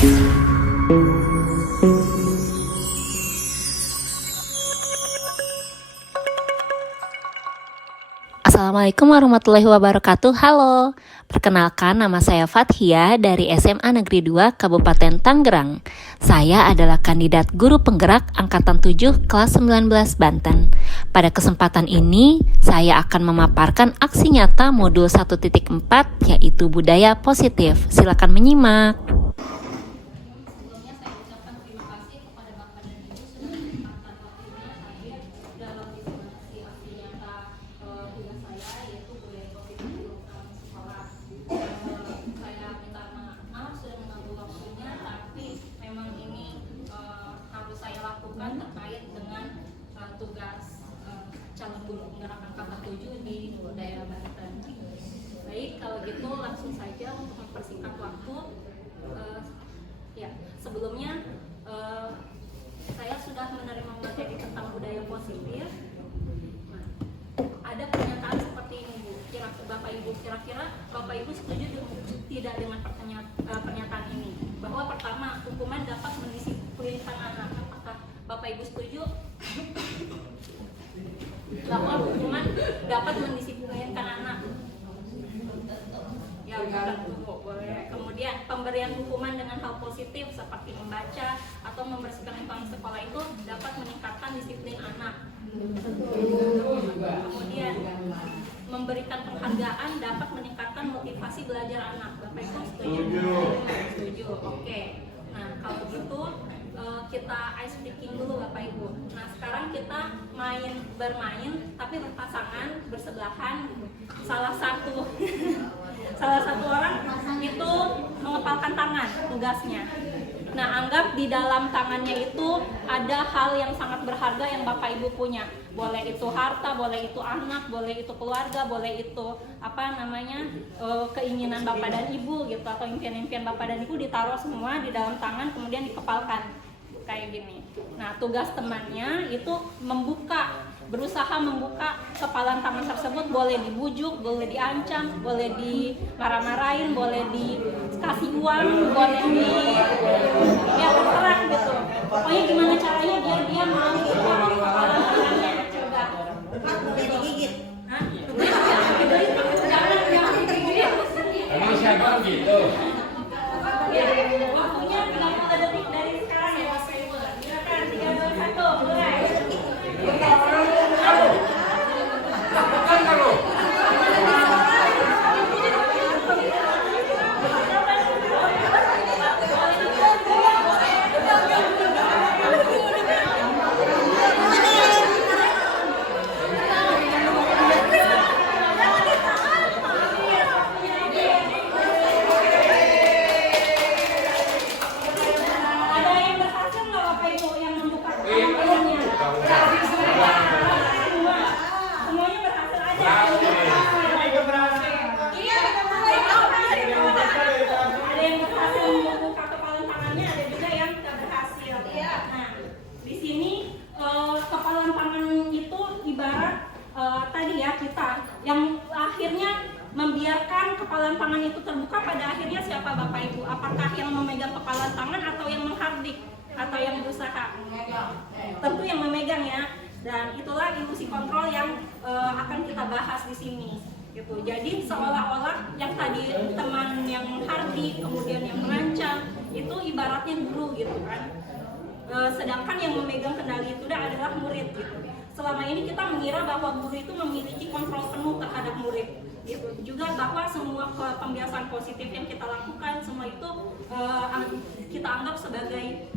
Assalamualaikum warahmatullahi wabarakatuh. Halo, perkenalkan nama saya Fathia dari SMA Negeri 2 Kabupaten Tangerang. Saya adalah kandidat guru penggerak Angkatan 7 kelas 19 Banten. Pada kesempatan ini, saya akan memaparkan aksi nyata modul 1.4 yaitu budaya positif. Silakan menyimak. Terkait dengan tugas calon guru penggerak angkatan 7 di daerah Banten. Baik, kalau gitu langsung saja untuk mempersingkat waktu. Sebelumnya saya sudah menerima materi tentang budaya positif. Nah, ada pernyataan seperti ini, Bu. Bapak Ibu, kira-kira Bapak Ibu setuju tidak dengan pernyataan ini? Bahwa pertama, hukuman dapat mendisiplinkan anak. Bapak Ibu setuju bahwa hukuman dapat mendisiplinkan anak? Ya, boleh. Kemudian pemberian hukuman dengan hal positif seperti membaca atau membersihkan lingkungan sekolah itu dapat meningkatkan disiplin anak. Kemudian memberikan penghargaan dapat meningkatkan motivasi belajar anak. Bapak Ibu setuju? Setuju. Oke. Nah, kalau gitu kita ice breaking dulu Bapak Ibu. Nah, sekarang kita bermain tapi berpasangan, bersebelahan. Salah satu orang itu mengepalkan tangan tugasnya. Nah, anggap di dalam tangannya itu ada hal yang sangat berharga yang Bapak Ibu punya. Boleh itu harta, boleh itu anak, boleh itu keluarga, boleh itu keinginan Bapak dan Ibu gitu, atau impian-impian Bapak dan Ibu ditaruh semua di dalam tangan kemudian dikepalkan kayak gini. Nah, tugas temannya itu berusaha membuka kepalan tangan tersebut. Boleh dibujuk, boleh diancam, boleh dimarah-marahin, boleh dikasih uang, boleh terserah gitu. Pokoknya gimana caranya biar dia mau buka kepalan tangannya. Coba. Boleh digigit. Hah? Jangan digigit. Emang siapa gitu? Ya, waktunya 30 detik dari sekarang ya Bapak Ibu. Silakan 3, 2, 1, mulai. Bukan kalau. Ada yang berhasil nggak Bapak Ibu yang membuka tangannya? Semuanya berhasil aja. Iya, ada yang berhasil membuka kepalan tangannya, ada juga yang tidak berhasil. Nah, di sini kepalan tangan itu ibarat tadi ya, kita yang akhirnya membiarkan kepalan tangan itu terbuka. Pada akhirnya siapa Bapak Ibu? Apakah yang memegang kepalan tangan atau yang menghardik atau yang berusaha? Tentu yang memegang ya. Dan itulah ilusi kontrol yang akan kita bahas di sini. Gitu. Jadi seolah-olah yang tadi teman yang menghardik, kemudian yang mengancam, itu ibaratnya guru gitu kan. Sedangkan yang memegang kendali itu adalah murid gitu. Selama ini kita mengira bahwa guru itu memiliki kontrol penuh terhadap murid gitu. Juga bahwa semua pembiasaan positif yang kita lakukan semua itu kita anggap sebagai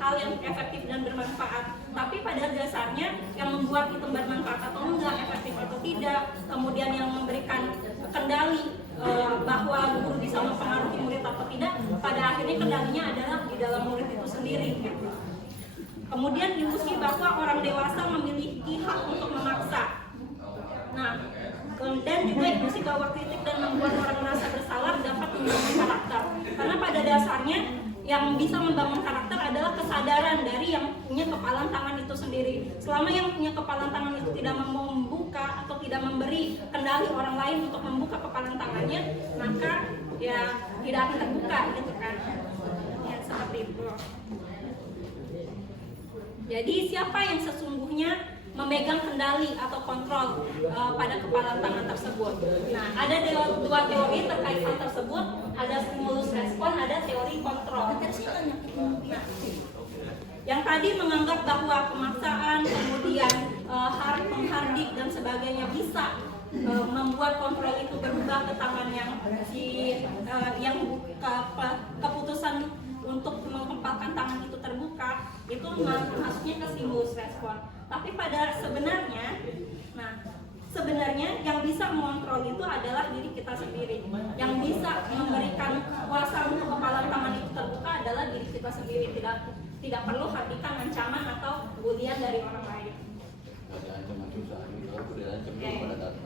hal yang efektif dan bermanfaat. Tapi pada dasarnya yang membuat itu bermanfaat atau enggak, efektif atau tidak, kemudian yang memberikan kendali bahwa guru bisa mempengaruhi murid atau tidak, pada akhirnya kendalinya adalah di dalam murid itu sendiri gitu. Kemudian ilusi bahwa orang dewasa memiliki hak untuk memaksa. Nah, dan juga ilusi bahwa kritik dan membuat orang merasa bersalah dapat membangun karakter. Karena pada dasarnya yang bisa membangun karakter adalah kesadaran dari yang punya kepalan tangan itu sendiri. Selama yang punya kepalan tangan itu tidak mau membuka atau tidak memberi kendali orang lain untuk membuka kepalan tangannya, maka ya tidak akan terbuka gitu kan. Ya, seperti itu. Jadi siapa yang sesungguhnya memegang kendali atau kontrol pada kepalan tangan tersebut. Nah, ada dua teori terkait hal tersebut, ada stimulus respon, ada teori kontrol. Nah, yang tadi menganggap bahwa pemaksaan, kemudian menghardik dan sebagainya bisa membuat kontrol itu berubah ke tangan yang keputusan untuk mengempalkan tangan itu terbuka, itu masuknya ke stimulus respon. Tapi pada sebenarnya yang bisa mengontrol itu adalah diri kita sendiri. Yang bisa memberikan kuasa untuk kepalan tangan itu terbuka adalah diri kita sendiri. Tidak perlu hardikan ancaman atau bulian dari orang lain.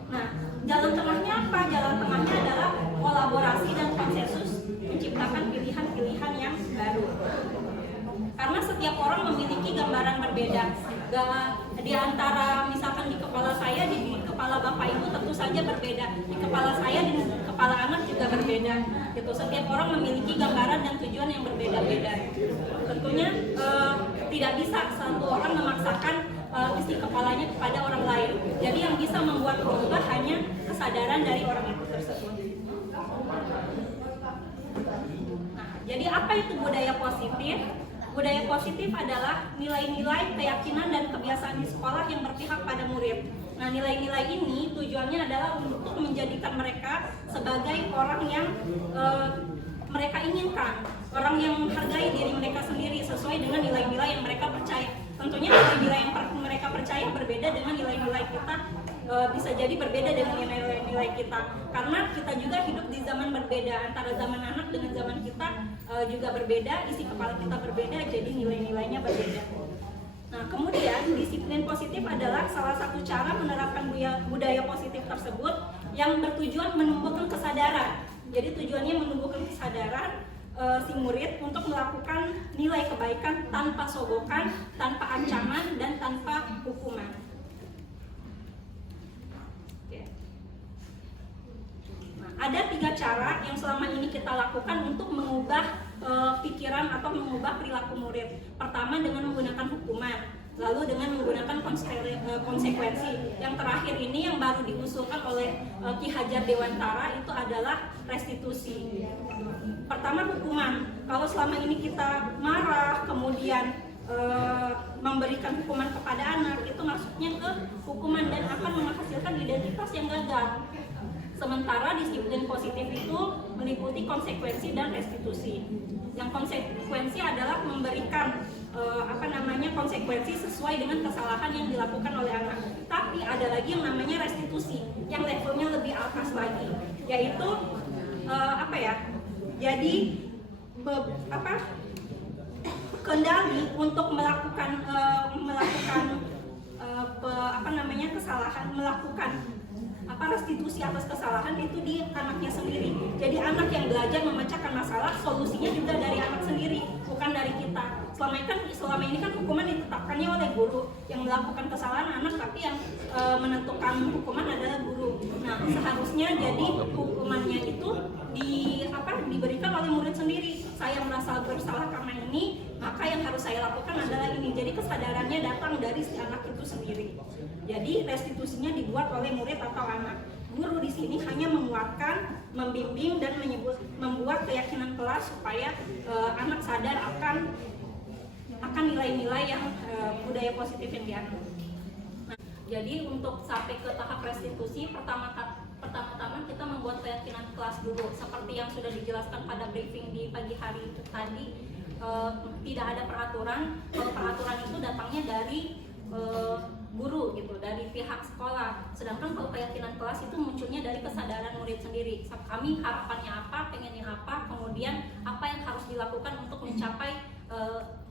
Nah, jalan tengahnya apa? Jalan tengahnya adalah kolaborasi dan konsensus menciptakan pilihan-pilihan yang baru. Karena setiap orang memiliki gambaran berbeda. Di antara misalkan di kepala saya, di kepala bapak ibu tentu saja berbeda. Di kepala saya, di kepala anak juga berbeda. Gitu. Setiap orang memiliki gambaran dan tujuan yang berbeda-beda. Tentunya tidak bisa satu orang memaksakan isi kepalanya kepada orang lain. Jadi yang bisa membuat berubah hanya kesadaran dari orang itu tersebut. Nah, jadi apa itu budaya positif? Budaya positif adalah nilai-nilai, keyakinan, dan kebiasaan di sekolah yang berpihak pada murid. Nah, nilai-nilai ini tujuannya adalah untuk menjadikan mereka sebagai orang yang mereka inginkan, orang yang menghargai diri mereka sendiri sesuai dengan nilai-nilai yang mereka percaya. Tentunya nilai-nilai yang mereka percaya berbeda dengan nilai-nilai kita, bisa jadi berbeda dengan nilai-nilai kita, karena kita juga hidup di zaman berbeda, antara zaman anak dengan zaman kita juga berbeda, isi kepala kita berbeda, jadi nilai-nilainya berbeda. Nah, kemudian disiplin positif adalah salah satu cara menerapkan budaya positif tersebut yang bertujuan menumbuhkan kesadaran. Jadi tujuannya menumbuhkan kesadaran si murid untuk melakukan nilai kebaikan tanpa sogokan, tanpa ancaman, dan tanpa hukuman. Nah, ada 3 cara yang selama ini kita lakukan untuk mengubah pikiran atau mengubah perilaku murid. Pertama dengan menggunakan hukuman, lalu dengan menggunakan konsekuensi. Yang terakhir ini yang baru diusulkan oleh Ki Hajar Dewantara itu adalah restitusi. Pertama hukuman. Kalau selama ini kita marah, kemudian memberikan hukuman kepada anak, itu masuknya ke hukuman dan akan menghasilkan identitas yang gagal. Sementara disiplin positif itu meliputi konsekuensi dan restitusi. Yang konsekuensi adalah memberikan konsekuensi sesuai dengan kesalahan yang dilakukan oleh anak. Tapi ada lagi yang namanya restitusi, yang levelnya lebih atas lagi, yaitu jadi kendali untuk melakukan kesalahan, melakukan restitusi atas kesalahan itu di anaknya sendiri. Jadi anak yang belajar memecahkan masalah, solusinya juga dari anak sendiri, bukan dari kita. Selama ini kan hukuman ditetapkannya oleh guru, yang melakukan kesalahan anak, tapi yang menentukan hukuman adalah guru. Nah, seharusnya jadi hukumannya itu diberikan oleh murid sendiri. Saya merasa bersalah karena ini, maka yang harus saya lakukan adalah ini. Jadi kesadarannya datang dari si anak itu sendiri. Jadi restitusinya dibuat oleh murid atau anak. Guru di sini hanya menguatkan, membimbing, dan membuat keyakinan kelas supaya anak sadar akan nilai-nilai yang budaya positif yang dianut. Nah, jadi untuk sampai ke tahap restitusi, pertama-tama kita membuat keyakinan kelas dulu, seperti yang sudah dijelaskan pada briefing di pagi hari tadi. Tidak ada peraturan. Kalau peraturan itu datangnya dari guru gitu, dari pihak sekolah. Sedangkan kalau keyakinan kelas itu munculnya dari kesadaran murid sendiri. Kami harapannya apa, pengennya apa, kemudian apa yang harus dilakukan untuk mencapai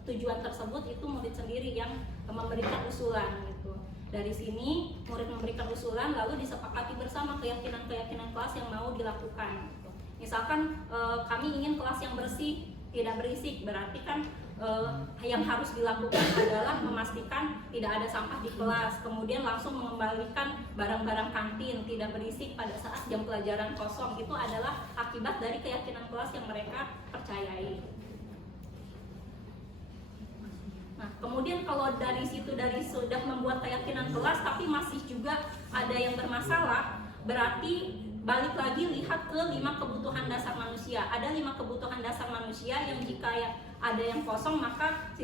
tujuan tersebut, itu murid sendiri yang memberikan usulan gitu. Dari sini murid memberikan usulan, lalu disepakati bersama keyakinan-keyakinan kelas yang mau dilakukan gitu. Misalkan kami ingin kelas yang bersih, tidak berisik, berarti kan yang harus dilakukan adalah memastikan tidak ada sampah di kelas, kemudian langsung mengembalikan barang-barang kantin, tidak berisik pada saat jam pelajaran kosong. Itu adalah akibat dari keyakinan kelas yang mereka percayai. Nah, kemudian kalau dari situ sudah membuat keyakinan kelas tapi masih juga ada yang bermasalah, berarti balik lagi lihat ke 5 kebutuhan dasar manusia. Ada 5 kebutuhan dasar manusia yang jika ada yang kosong maka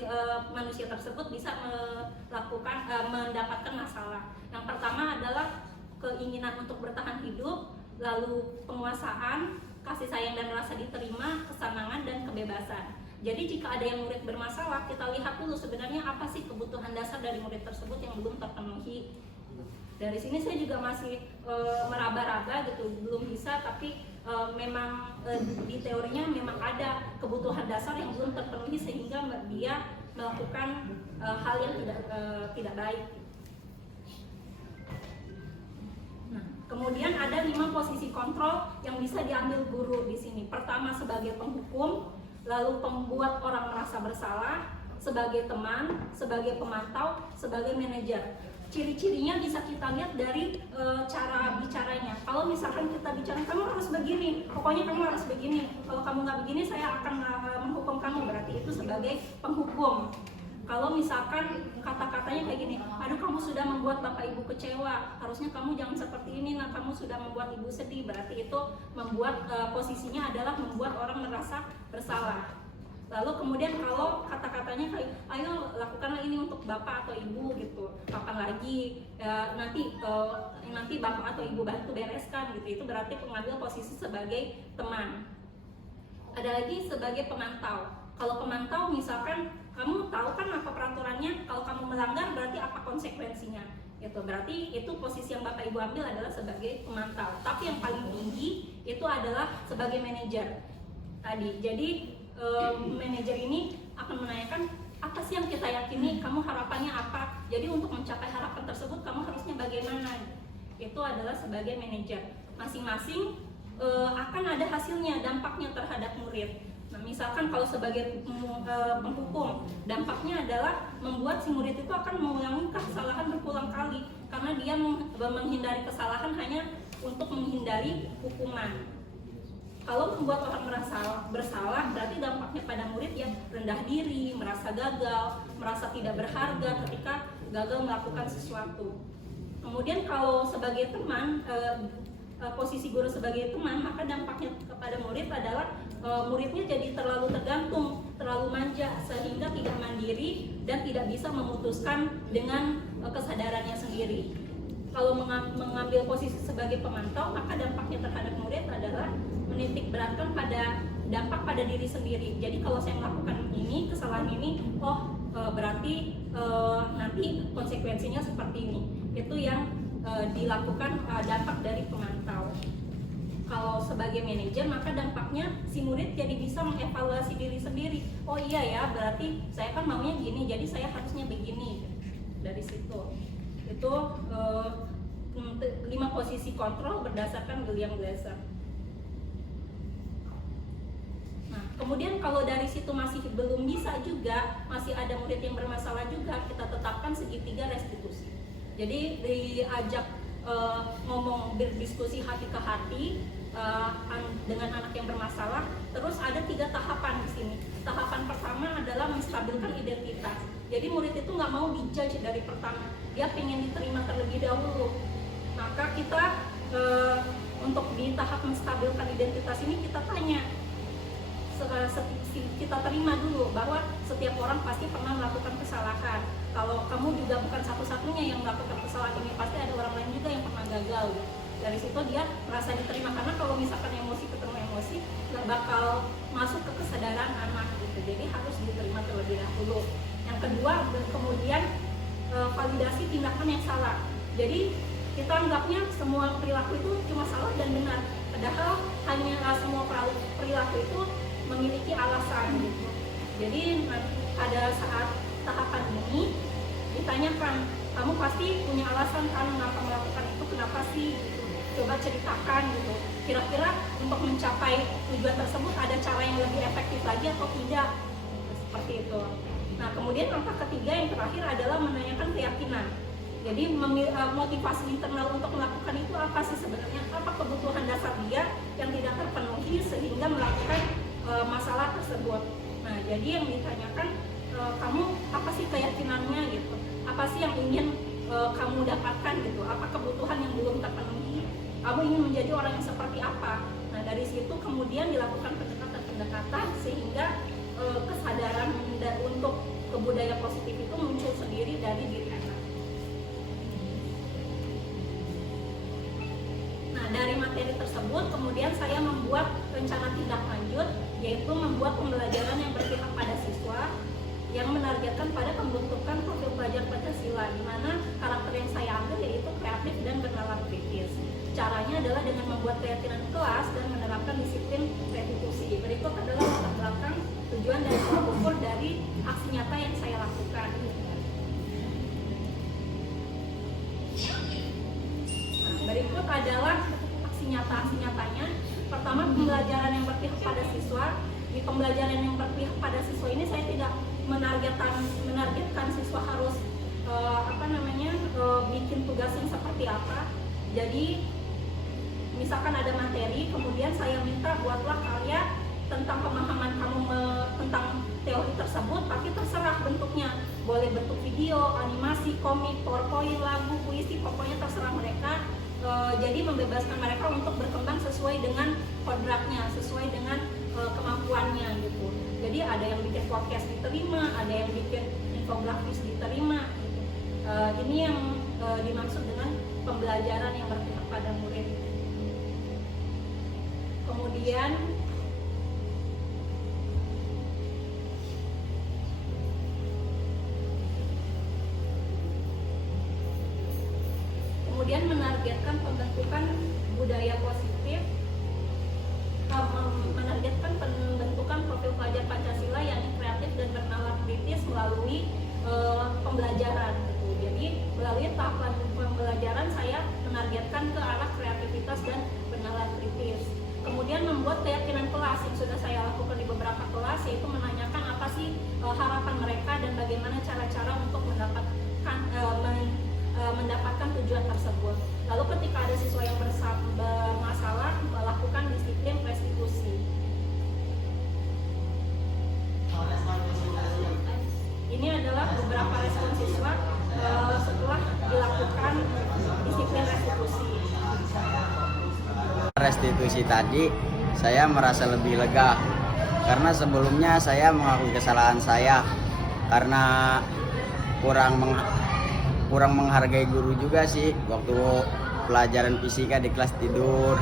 manusia tersebut bisa mendapatkan masalah. Yang pertama adalah keinginan untuk bertahan hidup, lalu penguasaan, kasih sayang dan rasa diterima, kesenangan dan kebebasan. Jadi jika ada yang murid bermasalah, kita lihat dulu sebenarnya apa sih kebutuhan dasar dari murid tersebut yang belum terpenuhi. Dari sini saya juga masih meraba-raba gitu, belum bisa, tapi memang di teorinya memang ada kebutuhan dasar yang belum terpenuhi sehingga dia melakukan hal yang tidak baik. Nah, kemudian ada 5 posisi kontrol yang bisa diambil guru di sini. Pertama sebagai penghukum, lalu pembuat orang merasa bersalah, sebagai teman, sebagai pemantau, sebagai manajer. Ciri-cirinya bisa kita lihat dari cara bicaranya. Kalau misalkan kita bicara, kamu harus begini, pokoknya kamu harus begini. Kalau kamu nggak begini, saya akan menghukum kamu. Berarti itu sebagai penghukum. Kalau misalkan kata-katanya kayak gini, aduh kamu sudah membuat bapak ibu kecewa, harusnya kamu jangan seperti ini, nah kamu sudah membuat ibu sedih. Berarti itu membuat posisinya adalah membuat orang merasa bersalah. Lalu kemudian kalau kata-katanya kayak, ayo lakukanlah ini untuk bapak atau ibu gitu, kapan lagi, nanti bapak atau ibu bantu bereskan gitu, itu berarti pengambil posisi sebagai teman. Ada lagi sebagai pemantau. Kalau pemantau misalkan kamu tahu kan apa peraturannya, kalau kamu melanggar berarti apa konsekuensinya. Itu berarti itu posisi yang bapak ibu ambil adalah sebagai pemantau. Tapi yang paling tinggi itu adalah sebagai manajer tadi. Jadi manajer ini akan menanyakan apa sih yang kita yakini, kamu harapannya apa, jadi untuk mencapai harapan tersebut kamu harusnya bagaimana. Itu adalah sebagai manajer. Masing-masing akan ada hasilnya, dampaknya terhadap murid. Nah, misalkan kalau sebagai penghukum, dampaknya adalah membuat si murid itu akan mengulangi kesalahan berulang kali karena dia menghindari kesalahan hanya untuk menghindari hukuman. Kalau membuat orang merasa bersalah, berarti dampaknya pada murid yang rendah diri, merasa gagal, merasa tidak berharga ketika gagal melakukan sesuatu. Kemudian kalau sebagai teman, posisi guru sebagai teman, maka dampaknya kepada murid adalah muridnya jadi terlalu tergantung, terlalu manja, sehingga tidak mandiri dan tidak bisa memutuskan dengan kesadarannya sendiri. Kalau mengambil posisi sebagai pemantau, maka dampaknya terhadap murid adalah menitik beratkan pada dampak pada diri sendiri. Jadi kalau saya melakukan ini, kesalahan ini, berarti nanti konsekuensinya seperti ini. Itu yang dilakukan dampak dari pemantau. Kalau sebagai manajer, maka dampaknya si murid jadi bisa mengevaluasi diri sendiri. Oh iya ya, berarti saya kan maunya gini, jadi saya harusnya begini. Dari situ. Itu 5 posisi kontrol berdasarkan William Glasser. Nah, kemudian kalau dari situ masih belum bisa juga, masih ada murid yang bermasalah juga, kita tetapkan segitiga restitusi. Jadi diajak ngomong, berdiskusi hati ke hati dengan anak yang bermasalah. Terus ada 3 tahapan di sini. Tahapan pertama adalah menstabilkan identitas. Jadi murid itu nggak mau dijudge dari pertama, dia pengen diterima terlebih dahulu. Maka kita untuk di tahap menstabilkan identitas ini kita tanya, kita terima dulu bahwa setiap orang pasti pernah melakukan kesalahan. Kalau kamu juga bukan satu-satunya yang melakukan kesalahan ini, pasti ada orang lain juga yang pernah gagal. Dari situ dia merasa diterima, karena kalau misalkan emosi ketemu emosi nggak bakal masuk ke kesadaran anak gitu. Jadi harus diterima terlebih dahulu. Yang kedua, kemudian validasi tindakan yang salah. Jadi kita anggapnya semua perilaku itu cuma salah dan benar, padahal hanya semua perilaku itu memiliki alasan gitu. Jadi pada saat tahapan ini ditanyakan, kamu pasti punya alasan kan mengapa melakukan itu, kenapa sih gitu. Coba ceritakan gitu, kira-kira untuk mencapai tujuan tersebut ada cara yang lebih efektif lagi atau tidak, seperti itu. Nah, kemudian langkah ketiga yang terakhir adalah menanyakan keyakinan. Jadi motivasi internal untuk melakukan itu apa sih sebenarnya, apa kebutuhan dasar dia yang tidak terpenuhi sehingga melakukan masalah tersebut. Nah, jadi yang ditanyakan kamu apa sih keyakinannya gitu, apa sih yang ingin kamu dapatkan gitu, apa kebutuhan yang belum terpenuhi, kamu ingin menjadi orang yang seperti apa. Nah dari situ kemudian dilakukan pendekatan sehingga kesadaran untuk kebudayaan positif itu muncul sendiri dari diri anak. Nah dari materi tersebut kemudian saya membuat rencana tindak lanjut, yaitu membuat pembelajaran yang berpihak pada siswa yang menargetkan pada pembentukan profil pelajar Pancasila, di mana karakter yang saya ambil yaitu kreatif dan bernalar kritis. Caranya adalah dengan membuat keyakinan kelas dan menerapkan disiplin restitusi. Berikut adalah latar belakang, tujuan dan tolak ukur dari aksi nyata yang saya lakukan. Nah, berikut adalah aksi nyatanya. Pertama, pembelajaran yang berpihak pada siswa. Di pembelajaran yang berpihak pada siswa ini saya tidak menargetkan siswa harus bikin tugas yang seperti apa. Jadi misalkan ada materi, kemudian saya minta buatlah karya tentang pemahaman kamu tentang teori tersebut, tapi terserah bentuknya, boleh bentuk video, animasi, komik, powerpoint, lagu, puisi, pokoknya terserah mereka. Jadi membebaskan mereka untuk berkembang sesuai dengan kodratnya, sesuai dengan kemampuannya gitu. Jadi ada yang bikin podcast diterima, ada yang bikin infografis diterima gitu. Ini yang dimaksud dengan pembelajaran yang berpihak pada murid. Kemudian menargetkan pembentukan budaya positif, menargetkan pembentukan profil pelajar Pancasila yang kreatif dan bernalar kritis melalui pembelajaran gitu. Jadi melalui tahapan pembelajaran saya menargetkan ke arah kreativitas dan bernalar kritis. Kemudian membuat keyakinan kelas yang sudah saya lakukan di beberapa kelas, yaitu menanyakan apa sih harapan mereka dan bagaimana cara-cara untuk mendapatkan tujuan tersebut. Lalu ketika ada siswa yang bermasalah, melakukan disiplin restitusi. Ini adalah beberapa respon siswa setelah dilakukan disiplin restitusi. Restitusi tadi saya merasa lebih lega karena sebelumnya saya mengakui kesalahan saya karena kurang menghargai guru juga sih. Waktu pelajaran fisika di kelas tidur,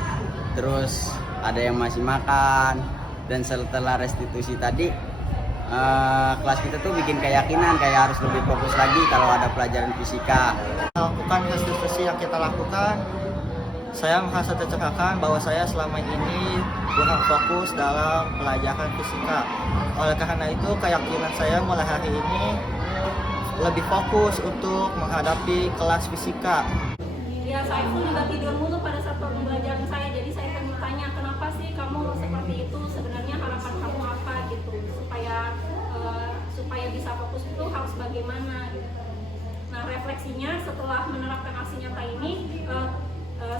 terus ada yang masih makan, dan setelah restitusi tadi kelas kita tuh bikin keyakinan kayak harus lebih fokus lagi kalau ada pelajaran fisika. Lakukan restitusi yang kita lakukan, saya merasa tercerahkan bahwa saya selama ini kurang fokus dalam pelajaran fisika. Oleh karena itu, keyakinan saya mulai hari ini lebih fokus untuk menghadapi kelas fisika. Ya, saya pun juga tidur mulu pada saat pembelajaran saya. Jadi saya akan bertanya, kenapa sih kamu seperti itu? Sebenarnya harapan kamu apa gitu? Supaya bisa fokus itu harus bagaimana gitu. Nah, refleksinya setelah menerapkan aksi nyata ini,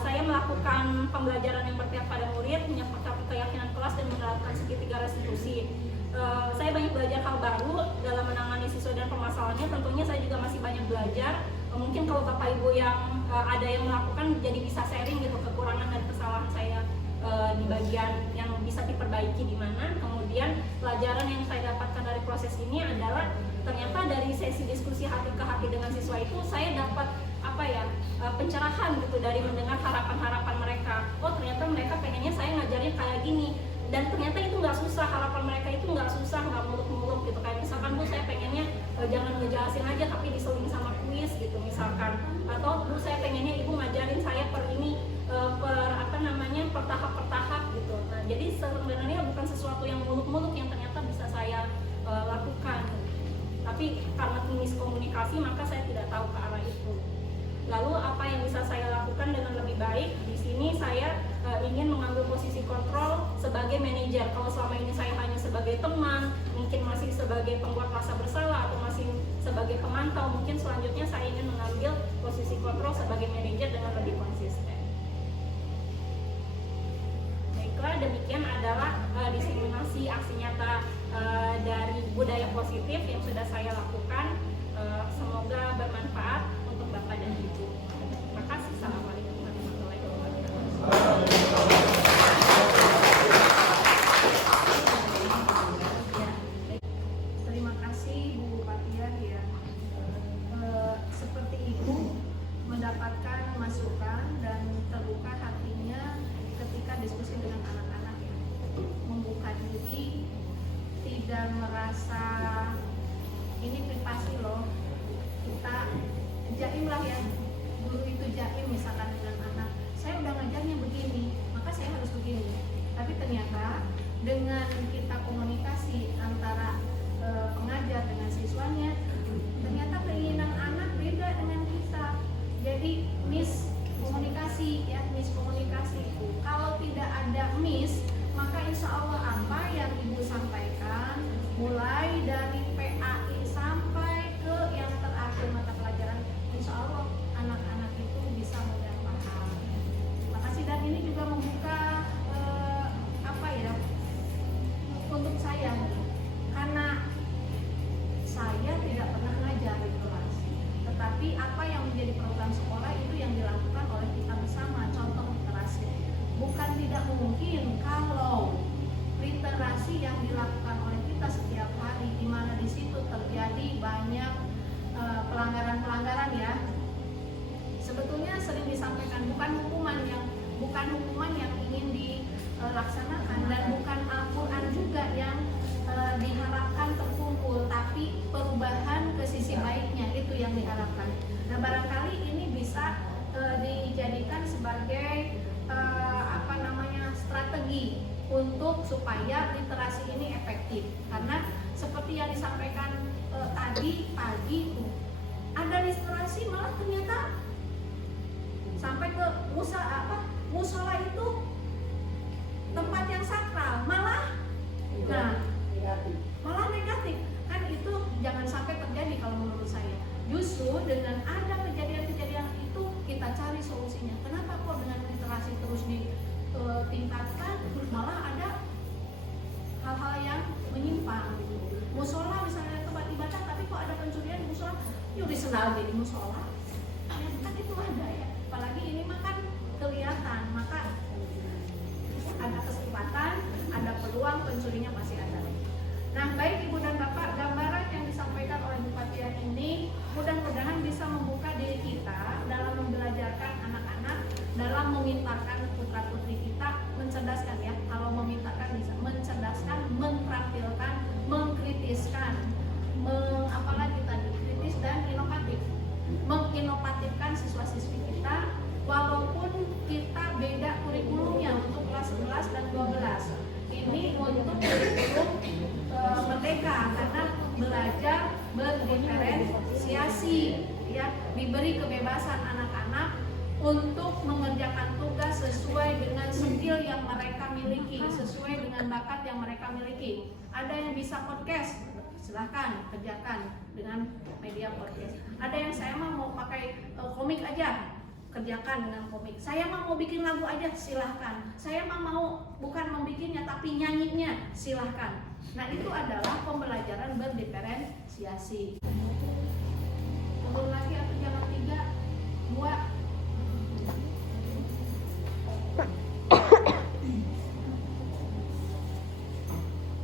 saya melakukan pembelajaran yang berpihak pada murid, menyepakati keyakinan kelas dan menerapkan segitiga restitusi. Saya banyak belajar hal baru dalam menangani siswa dan permasalahannya. Tentunya saya juga masih banyak belajar. Mungkin kalau Bapak Ibu yang ada yang melakukan jadi bisa sharing gitu kekurangan dan kesalahan saya di bagian yang bisa diperbaiki di mana. Kemudian pelajaran yang saya dapatkan dari proses ini adalah ternyata dari sesi diskusi hati ke hati dengan siswa itu saya dapat pencerahan gitu dari mendengar harapan-harapan mereka. Oh, ternyata mereka pengennya saya ngajarnya kayak gini. Dan ternyata itu nggak susah, harapan mereka itu nggak susah, nggak muluk-muluk gitu. Kayak misalkan, Bu, saya pengennya jangan ngejelasin aja tapi diseling sama kuis gitu misalkan. Atau, Bu, saya pengennya Ibu ngajarin saya per tahap-per tahap gitu. Nah, jadi sebenarnya bukan sesuatu yang muluk-muluk yang ternyata bisa saya lakukan. Tapi karena miskomunikasi maka saya tidak tahu ke arah itu. Lalu apa yang bisa saya lakukan dengan lebih baik? Di sini saya ingin mengambil posisi kontrol sebagai manajer. Kalau selama ini saya hanya sebagai teman, mungkin masih sebagai pembuat rasa bersalah atau masih sebagai pemantau, mungkin selanjutnya saya ingin mengambil posisi kontrol sebagai manajer dengan lebih konsisten. Baiklah, demikian adalah disimulasi aksi nyata dari budaya positif yang sudah saya lakukan. Semoga bermanfaat untuk Bapak dan Ibu. Terima kasih. Assalamualaikum warahmatullahi wabarakatuh. Terima kasih Bu Fathia ya. Seperti Ibu mendapatkan masukan dan terbuka hatinya ketika diskusi dengan anak-anak ya. Membuka diri, tidak merasa ini privasi loh. Kita jaim lah ya. Guru itu jaim misalkan dengan anak. Saya udah ngajarnya begini, maka saya harus begini. Tapi ternyata dengan kita komunikasi antara pengajar dengan siswanya, ternyata keinginan anak beda dengan kita. Jadi miskomunikasi ya, miskomunikasi. Kalau tidak ada maka insya Allah apa yang Ibu sampaikan mulai dari PAI sampai ke yang terakhir mata pelajaran, insya Allah anak-anak itu bisa mudah paham. Terima kasih, dan ini juga membuka untuk saya, karena saya tidak pernah ngajar di kelas, tetapi apa yang menjadi program sekolah itu yang dilakukan oleh kita bersama. Contoh literasi, bukan tidak mungkin kalau literasi yang dilakukan oleh kita setiap hari, di mana di situ terjadi banyak pelanggaran-pelanggaran ya. Sebetulnya sering disampaikan bukan hukuman yang ingin dilaksanakan, dan bukan Al-Quran juga yang diharapkan terkumpul, tapi perubahan ke sisi baiknya itu yang diharapkan. Nah, barangkali ini bisa dijadikan sebagai strategi untuk supaya literasi ini efektif, karena seperti yang disampaikan tadi pagi ada literasi malah ternyata sampai ke musola itu tempat yang sakral malah negatif kan. Itu jangan sampai terjadi kalau menurut saya. Justru dengan ada kejadian-kejadian itu kita cari solusinya. Kenapa kok dengan literasi terus ditingkatkan malah ada hal-hal yang menyimpang gitu. Musola misalnya tempat ibadah, tapi kok ada pencurian di musola, nyuri sendal di musola ya, kan itu ada ya. Apalagi ini mah kan kelihatan, maka ada kesempatan, ada peluang, pencurinya pasti ada. Nah, baik Ibu dan Bapak, gambaran yang disampaikan oleh Bu Fathia ini mudah-mudahan bisa membuka diri kita dalam membelajarkan anak-anak, dalam memintakan putra-putri kita mencerdaskan ya. Kalau memintakan bisa mencerdaskan, mempraktilkan, mengkritiskan, apalagi tadi kritis dan inovatif, menginovatifkan siswa-siswi kita, walaupun kita beda kurikulumnya untuk kelas 11 dan 12. Ini untuk kurikulum merdeka, karena belajar berdiferensiasi ya, diberi kebebasan anak-anak untuk mengerjakan tugas sesuai dengan skill yang mereka miliki, sesuai dengan bakat yang mereka miliki. Ada yang bisa podcast, silahkan kerjakan dengan media podcast. Ada yang saya mau pakai komik aja, kerjakan dengan komik. Saya mau bikin lagu aja, silahkan. Saya mau bukan membikinnya tapi nyanyinya, silahkan. Nah, itu adalah pembelajaran berdiferensiasi. Turun lagi atau jangan 3, 2.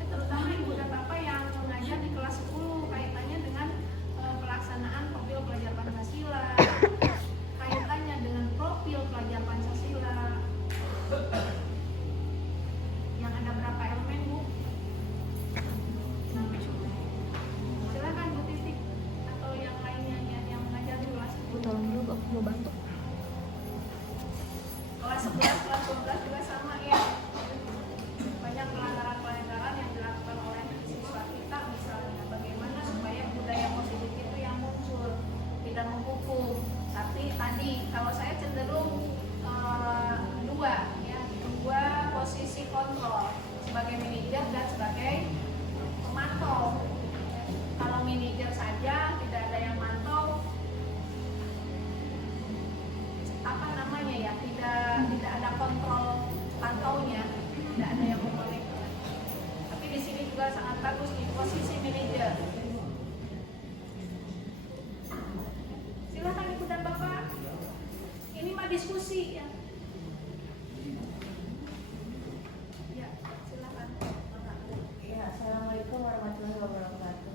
Terutama Ibu dan Bapak yang mengajar di kelas 10, kaitannya dengan pelaksanaan profil pelajar Pancasila, kaitannya dengan profil pelajar Pancasila yang ada berapa elemen Bu? Silakan Bu Titik atau yang lainnya yang mengajar di kelas 10. Tolong dulu aku mau bantu. Kelas 11, kelas 12 juga sama ya. Banyak pelanggaran-pelanggaran yang dilakukan oleh siswa kita, misalnya bagaimana supaya budaya positif itu yang muncul, tidak menghukum. Tapi tadi kalau saya cenderung dua posisi kontrol, sebagai manajer dan sebagai pemantau. Kalau manajer saja tidak ada yang mantau, tidak ada kontrol pantaunya, tidak ada yang memonitor. Tapi di sini juga sangat bagus di posisi manajer diskusi ya. Ya, silakan. Ya, assalamualaikum warahmatullahi wabarakatuh.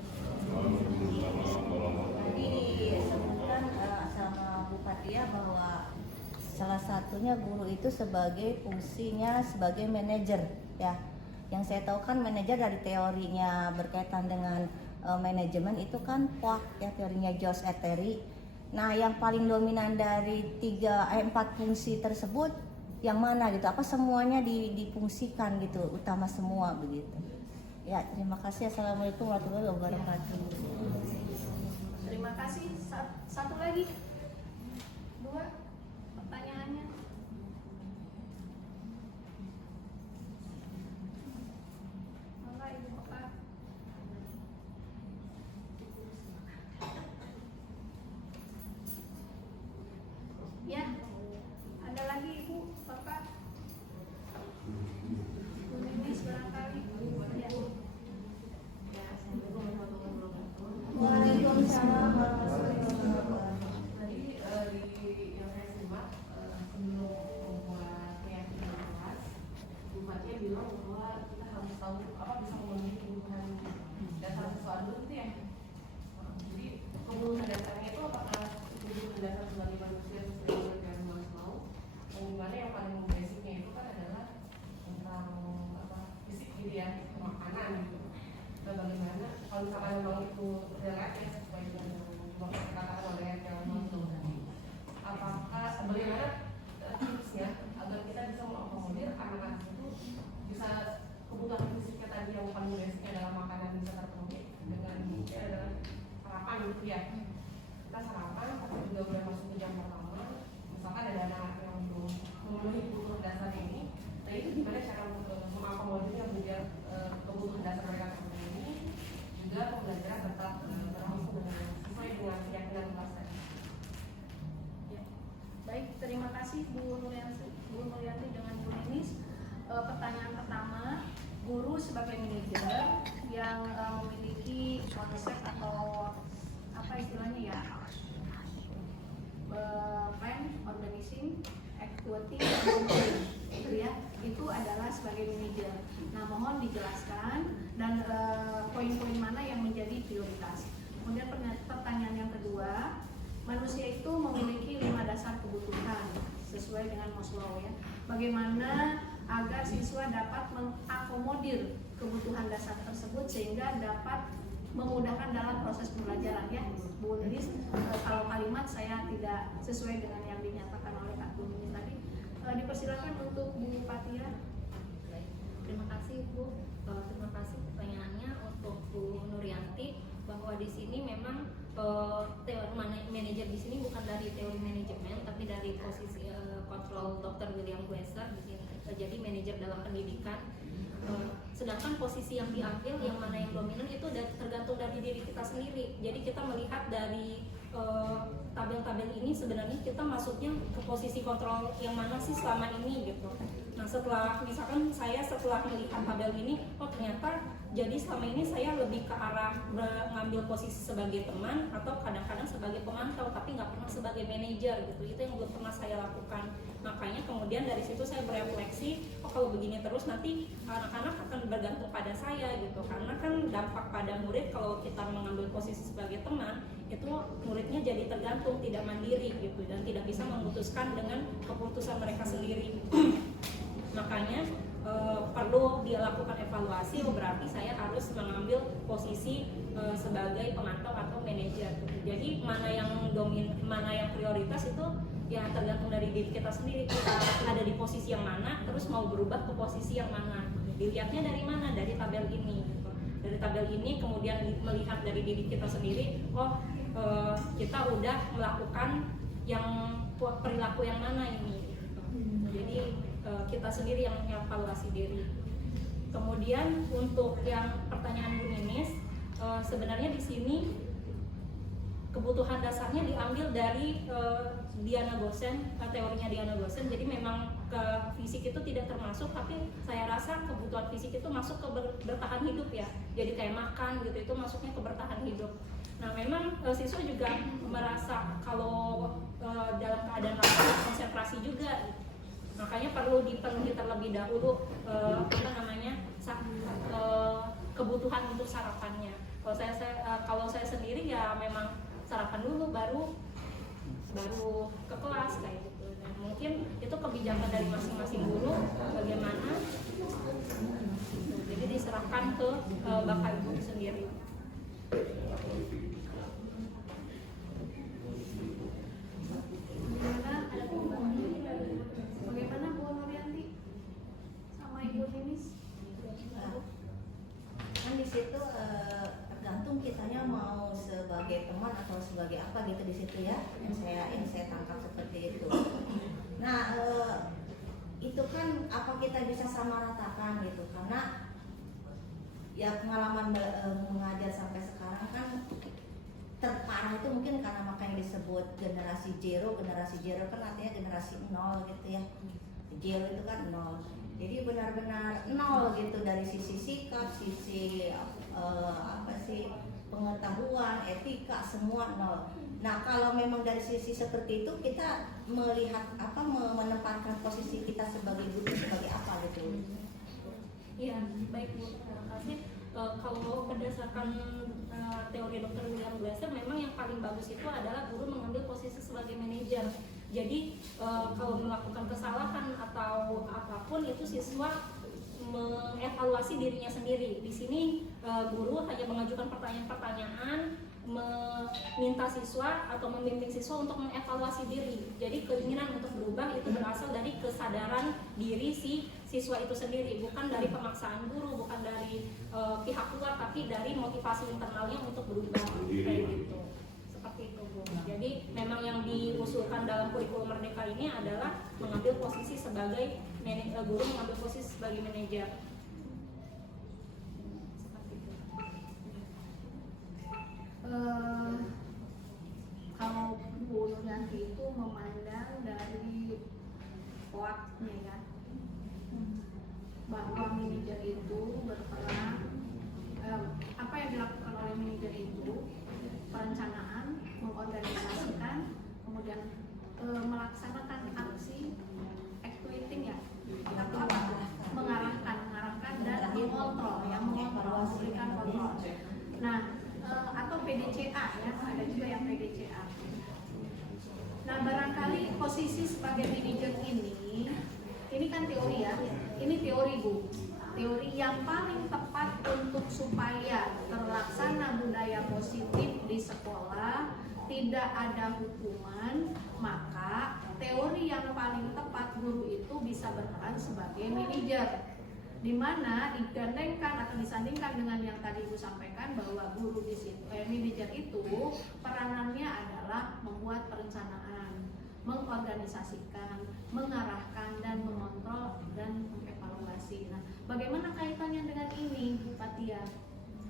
Tadi disebutkan sama Bu Fathia bahwa salah satunya guru itu sebagai fungsinya sebagai manajer ya. Yang saya tahu kan manajer dari teorinya berkaitan dengan manajemen itu kan POAK ya, teorinya George Etteri. Nah, yang paling dominan dari 4 fungsi tersebut yang mana gitu? Apa semuanya difungsikan gitu, utama semua begitu? Ya, terima kasih. Assalamualaikum warahmatullahi wabarakatuh. Terima kasih. Satu lagi. 2 pertanyaannya. Mangga Ibu Bapak. Ya, ada lagi Ibu, Bapak. Bu Ninis barangkali. Ya. Waalaikumsalam warahmatullahi wabarakatuh. Tadi di yang saya simak sebelum membuat keyakinan kelas, Bu Fathia bilang bahwa kita harus tahu apa bisa memenuhi kebutuhan dasar sesuatu gitu ya. Jadi kebutuhan dasarnya itu apakah kebutuhan dasar sebagai manusia sesuai dengan Maslow, yang dimana yang paling basicnya itu kan adalah tentang fisik gitu ya, makanan gitu. Nah, bagaimana kalau misalkan memang itu relate ya sesuai dengan yang katakan oleh yang Maslow tadi, apakah bagaimana tipsnya agar kita bisa mengakomodir anak-anak itu bisa kebutuhan fisiknya tadi yang paling basicnya adalah makanan bisa terpenuhi dengan adalah sarapan gitu ya. Kita sarapan tapi juga udah masuk ke jam pertama, misalkan ada anak yang belum memenuhi kebutuhan dasar ini, nah itu gimana cara mengakomodirnya biar kebutuhan dasar mereka terpenuhi, juga pembelajaran tetap berlangsung dengan sesuai dengan keyakinan kelas tadi. Ya. Baik, terima kasih Bu Nuryanti dengan Bu Ninis. Pertanyaan pertama, guru sebagai manajer yang memiliki konsep atau apa istilahnya ya, plan, organizing, equity, gitu ya, itu adalah sebagai manajer. Nah, mohon dijelaskan dan poin-poin mana yang menjadi prioritas. Kemudian pertanyaan yang kedua, manusia itu memiliki 5 dasar kebutuhan sesuai dengan Maslow ya. Bagaimana agar siswa dapat mengakomodir kebutuhan dasar tersebut sehingga dapat memudahkan dalam proses pembelajaran ya. Bu Ninis, kalau kalimat saya tidak sesuai dengan yang dinyatakan oleh Kak Bu Ninis tadi, dipersilakan untuk Bu Fathia. Baik, terima kasih Bu. Terima kasih pertanyaannya untuk Bu Nuryanti, bahwa di sini memang teori manajer di sini bukan dari teori manajemen tapi dari posisi kontrol Dr. William Glasser di sini. Jadi manajer dalam pendidikan. Sedangkan posisi yang diambil yang mana yang dominan itu tergantung dari diri kita sendiri. Jadi kita melihat dari tabel-tabel ini sebenarnya kita masuknya ke posisi kontrol yang mana sih selama ini gitu. Nah, setelah misalkan saya setelah melihat tabel ini, oh ternyata jadi selama ini saya lebih ke arah mengambil posisi sebagai teman atau kadang-kadang sebagai pemantau, tapi nggak pernah sebagai manajer gitu. Itu yang belum pernah saya lakukan. Makanya kemudian dari situ saya berefleksi, oh kalau begini terus nanti anak-anak akan bergantung pada saya gitu. Karena kan dampak pada murid kalau kita mengambil posisi sebagai teman, itu muridnya jadi tergantung, tidak mandiri gitu, dan tidak bisa memutuskan dengan keputusan mereka sendiri. Makanya perlu dilakukan evaluasi, berarti saya harus mengambil posisi sebagai pemantau atau manajer. Jadi mana yang prioritas itu ya tergantung dari diri kita sendiri. Kita ada di posisi yang mana, terus mau berubah ke posisi yang mana. Dilihatnya dari mana? Dari tabel ini. Gitu. Dari tabel ini kemudian melihat dari diri kita sendiri, oh kita udah melakukan yang perilaku yang mana ini. Gitu. Jadi kita sendiri yang mengevaluasi diri. Kemudian untuk yang pertanyaan Bu Ninis, sebenarnya di sini kebutuhan dasarnya diambil dari Diana Gosen, teorinya Diana Gosen. Jadi memang ke fisik itu tidak termasuk, tapi saya rasa kebutuhan fisik itu masuk ke bertahan hidup ya. Jadi kayak makan gitu, itu masuknya ke bertahan hidup. Nah memang siswa juga merasa kalau dalam keadaan lapar konsentrasi juga, makanya perlu dipenuhi terlebih dahulu kebutuhan untuk sarapannya. Kalau saya sendiri ya memang sarapan dulu baru ke kelas kayak gitu. Dan mungkin itu kebijakan dari masing-masing guru bagaimana. Jadi diserahkan ke Bapak Ibu sendiri. Bagaimana Bu Nuryanti sama Ibu Ninis? Kan di situ tergantung kitanya mau sebagai teman atau sebagai apa gitu di situ ya, yang saya tangkap seperti itu. Nah itu kan apa kita bisa samaratakan gitu, karena ya pengalaman mengajar sampai sekarang kan terparah itu mungkin karena makanya disebut generasi zero kan artinya generasi nol gitu ya. Zero itu kan nol, jadi benar-benar nol gitu dari sisi sikap, sisi pengetahuan, etika, semua nol. Nah kalau memang dari sisi seperti itu kita melihat menempatkan posisi kita sebagai guru sebagai apa gitu. Iya, baik Bu, terima kasih. Kalau berdasarkan teori Dr. William Glasser, memang yang paling bagus itu adalah guru mengambil posisi sebagai manajer. Jadi kalau melakukan kesalahan atau apapun itu siswa mengevaluasi dirinya sendiri. Di sini guru hanya mengajukan pertanyaan-pertanyaan, meminta siswa atau membimbing siswa untuk mengevaluasi diri. Jadi keinginan untuk berubah itu berasal dari kesadaran diri si siswa itu sendiri, bukan dari pemaksaan guru, bukan dari pihak luar, tapi dari motivasi internalnya untuk berubah kayak gitu. Seperti itu Bu. Jadi memang yang diusulkan dalam kurikulum Merdeka ini adalah mengambil posisi sebagai guru, mengambil posisi sebagai manajer. Kalau Bu Nuryanti itu memandang dari kuatnya ya, bahwa manajer itu berperan, apa yang dilakukan oleh manajer itu perencanaan, mengorganisasikan, kemudian melaksanakan aksi, actuating ya, atau apa? mengarahkan dan mengontrol, memberikan kontrol. Nah, atau PDCA ya, ada juga yang PDCA. Nah, barangkali posisi sebagai manajer ini kan teori ya, ini teori Bu. Teori yang paling tepat untuk supaya terlaksana budaya positif di sekolah, tidak ada hukuman, maka teori yang paling tepat guru itu bisa berperan sebagai manajer, di mana digandengkan atau disandingkan dengan yang tadi Ibu sampaikan bahwa guru di situ, manajer itu peranannya adalah membuat perencanaan, mengorganisasikan, mengarahkan dan mengontrol dan mengevaluasi. Nah, bagaimana kaitannya dengan ini, Bu Fathia?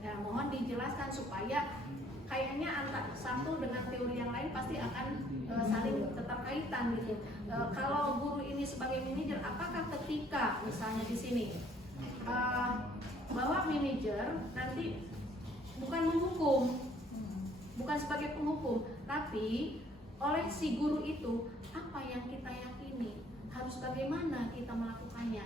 Ya, mohon dijelaskan supaya kayaknya antara satu dengan teori yang lain pasti akan saling keterkaitan gitu. Kalau guru ini sebagai manajer, apakah ketika misalnya di sini bahwa manajer nanti bukan menghukum, bukan sebagai penghukum, tapi oleh si guru itu apa yang kita yakini, harus bagaimana kita melakukannya.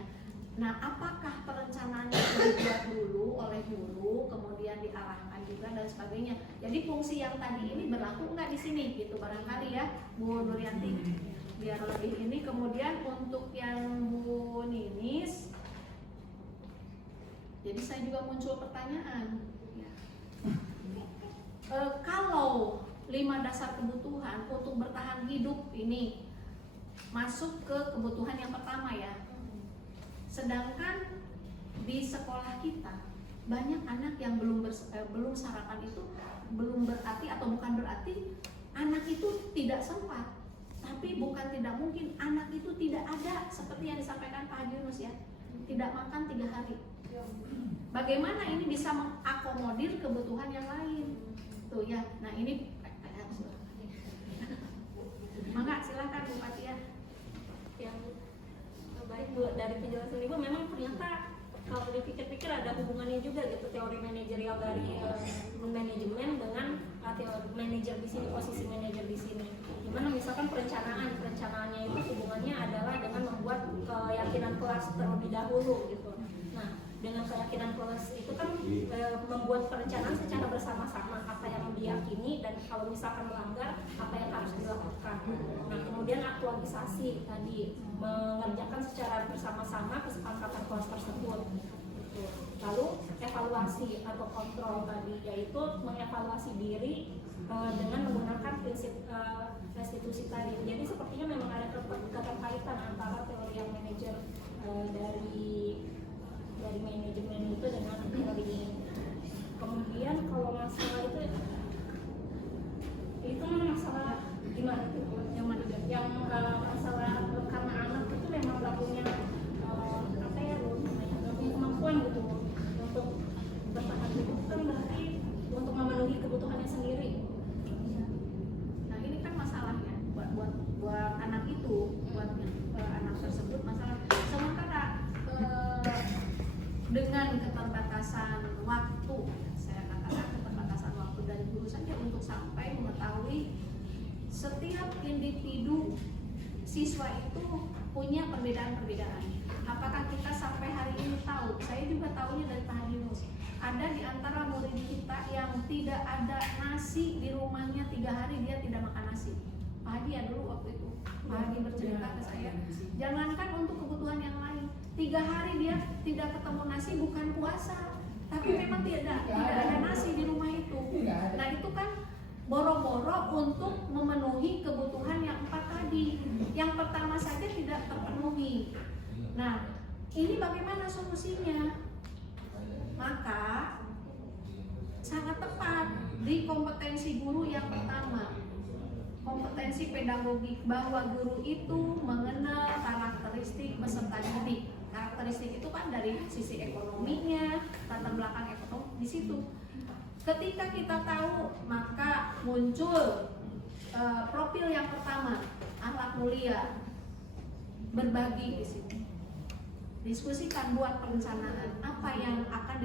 Nah, apakah perencanaannya dibuat dulu oleh guru, kemudian diarahkan juga dan sebagainya. Jadi fungsi yang tadi ini berlaku nggak di sini gitu barangkali ya, Bu Nuryanti. Biar lebih ini. Kemudian untuk yang Bu Ninis, jadi saya juga muncul pertanyaan. Kalau 5 dasar kebutuhan untuk bertahan hidup ini masuk ke kebutuhan yang pertama ya. Sedangkan di sekolah kita banyak anak yang belum sarapan, itu belum berarti atau bukan berarti anak itu tidak sempat, tapi bukan tidak mungkin anak itu tidak ada seperti yang disampaikan Pak Haji Yunus ya, tidak makan 3 hari. Bagaimana ini bisa mengakomodir kebutuhan yang lain tuh ya. Nah ini mangga silakan Bu Fathia. Yang baik Bu, dari penjelasan Ibu memang ternyata kalau dipikir-pikir ada hubungannya juga gitu teori manajerial dari manajemen dengan manajer di sini, posisi manajer di sini. Dimana misalkan perencanaannya itu hubungannya adalah dengan membuat keyakinan kelas terlebih dahulu gitu. Nah, dengan keyakinan kelas itu kan membuat perencanaan secara bersama-sama apa yang diyakini dan kalau misalkan melanggar apa yang harus dilakukan. Nah, kemudian aktualisasi tadi mengerjakan secara bersama-sama kesepakatan kelas tersebut. Lalu evaluasi atau kontrol tadi, yaitu mengevaluasi diri dengan menggunakan prinsip restitusi tadi. Jadi sepertinya memang ada keterkaitan antara teori yang manajer dari manajemen itu dengan teori ini. Kemudian kalau masalah itu masalah gimana tuh? Yang mana? Yang masalah karena anak itu memang nggak punya kemampuan gitu untuk bertahan hidup, kan berarti untuk memenuhi kebutuhannya sendiri. Nah ini kan masalahnya buat anak itu, buat anak tersebut masalah. Sementara dengan keterbatasan waktu, saya katakan keterbatasan waktu dari guru saja untuk sampai mengetahui setiap individu siswa itu punya perbedaan-perbedaan. Apakah kita sampai hari ini tahu? Saya juga tahunya dari Pak Haji Yunus. Ada di antara murid kita yang tidak ada nasi di rumahnya 3 hari dia tidak makan nasi. Pak Haji ya dulu waktu itu, Pak Haji bercerita ke saya, jangankan untuk kebutuhan yang lain, 3 hari dia tidak ketemu nasi bukan puasa, tapi memang tidak ada nasi di rumah itu. Nah itu kan boro-boro untuk memenuhi kebutuhan yang 4 tadi. Yang pertama saja tidak terpenuhi. Nah, ini bagaimana solusinya? Maka sangat tepat di kompetensi guru yang pertama, kompetensi pedagogik, bahwa guru itu mengenal karakteristik peserta didik. Karakteristik itu kan dari sisi ekonominya, latar belakang ekonomi di situ. Ketika kita tahu, maka muncul profil yang pertama, akhlak mulia, berbagi di sini. Diskusikan, buat perencanaan apa yang akan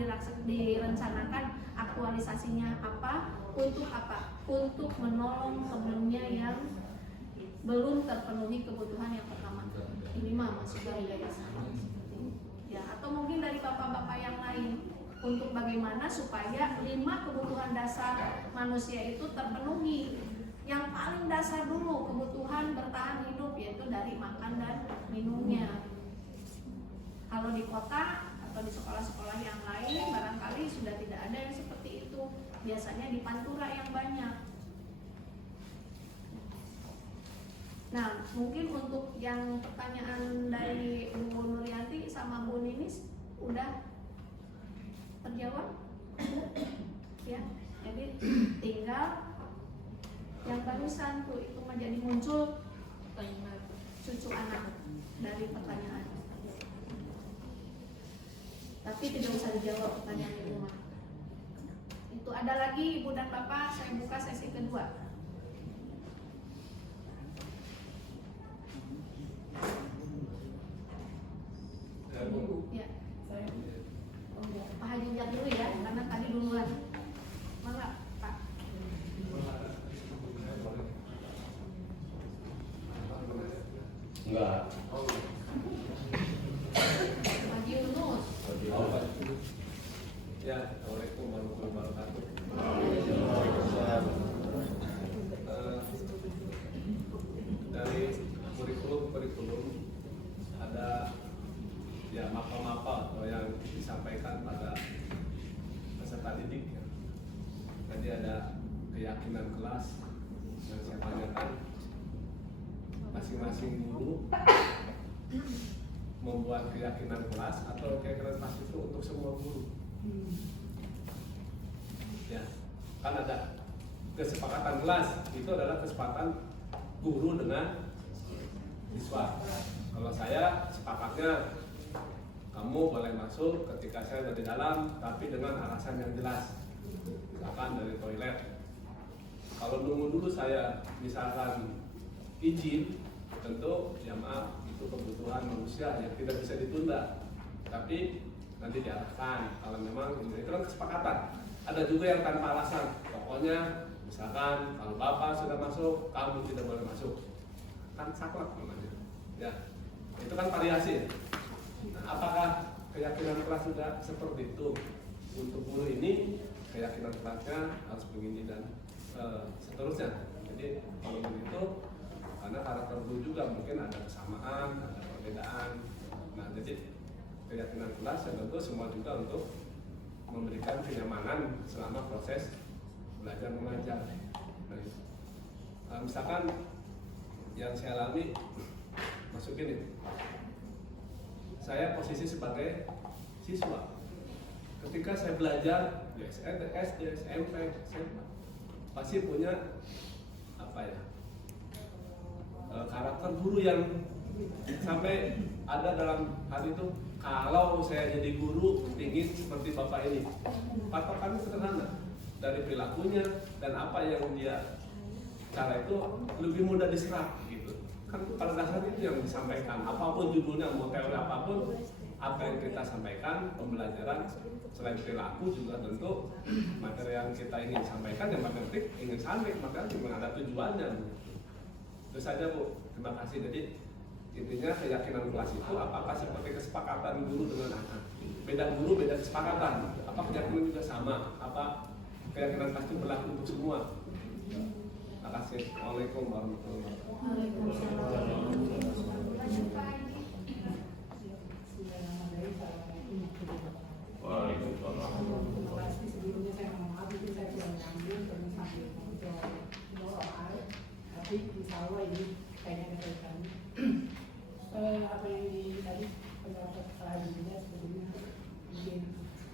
direncanakan, aktualisasinya apa, untuk menolong temannya yang belum terpenuhi kebutuhan yang pertama. Ini mah masuk dari yayasan ya, atau mungkin dari bapak-bapak yang lain, untuk bagaimana supaya 5 kebutuhan dasar manusia itu terpenuhi. Yang paling dasar dulu kebutuhan bertahan hidup, yaitu dari makan dan minumnya. Kalau di kota atau di sekolah-sekolah yang lain barangkali sudah tidak ada yang seperti itu. Biasanya di pantura yang banyak. Nah, mungkin untuk yang pertanyaan dari Bu Nuryanti sama Bu Ninis udah terjawab? Ya, jadi tinggal yang barusan tuh itu menjadi muncul cucu anak dari pertanyaan. Tapi tidak usah dijawab pertanyaan di rumah. Itu ada lagi Ibu dan Bapak, saya buka sesi kedua. Ya. Pak Haji Jat dulu ya, karena tadi duluan. Malah Pak. Enggak. Haji Yunus. Ya, Assalamualaikum warahmatullahi wabarakatuh. Dari kurikulum ada ya mapel-mapel atau yang disampaikan pada peserta didik ya. Tadi ada keyakinan kelas yang saya tanyakan, masing-masing guru membuat keyakinan kelas atau keyakinan kelas itu untuk semua guru. Ya, kan ada kesepakatan kelas, itu adalah kesepakatan guru dengan siswa. Kalau saya sepakatnya kamu boleh masuk ketika saya ada di dalam, tapi dengan alasan yang jelas. Misalkan dari toilet. Kalau nunggu dulu saya misalkan izin, tentu ya maaf, itu kebutuhan manusia yang tidak bisa ditunda. Tapi nanti diarahkan kalau memang itu kan kesepakatan. Ada juga yang tanpa alasan, pokoknya Misalkan kalau bapak sudah masuk, kamu tidak boleh masuk, kan saklek namanya. Ya, itu kan variasi. Ya? Nah, apakah keyakinan kelas sudah seperti itu? Untuk guru ini keyakinan kelasnya harus begini dan seterusnya. Jadi kalau begitu, karena karakter guru juga mungkin ada kesamaan, ada perbedaan. Nah, jadi keyakinan kelas ya tentu semua juga untuk memberikan kenyamanan selama proses belajar mengajar. Nah, misalkan yang saya alami, masukin ini, saya posisi sebagai siswa. Ketika saya belajar di SD, SMP, SMA, pasti punya apa ya, karakter guru yang sampai ada dalam hati itu, kalau saya jadi guru ingin seperti bapak ini. Patokannya sederhana, dari perilakunya dan apa yang dia cara itu lebih mudah diserap gitu. Kan pada dasarnya itu yang disampaikan, apapun judulnya, mau teori apapun, apa yang kita sampaikan, pembelajaran selain perilaku juga tentu materi yang kita ingin sampaikan, yang matematik ingin sampaikan, maka memang ada tujuannya. Itu saja Bu, terima kasih. Jadi intinya keyakinan kelas itu apakah seperti kesepakatan guru dengan anak, beda guru beda kesepakatan, apa keyakinan juga sama, apa keyakinan kelas itu berlaku untuk semua. Terima kasih. Assalamualaikum warahmatullahi wabarakatuh. Terima kasih. Sebelumnya saya mohon maaf, mungkin saya kurang nyambung karena sambil ngobrol soal, tapi insya Allah ini kayaknya ada kaitannya. Apa yang tadi pendapat selanjutnya sebelumnya mungkin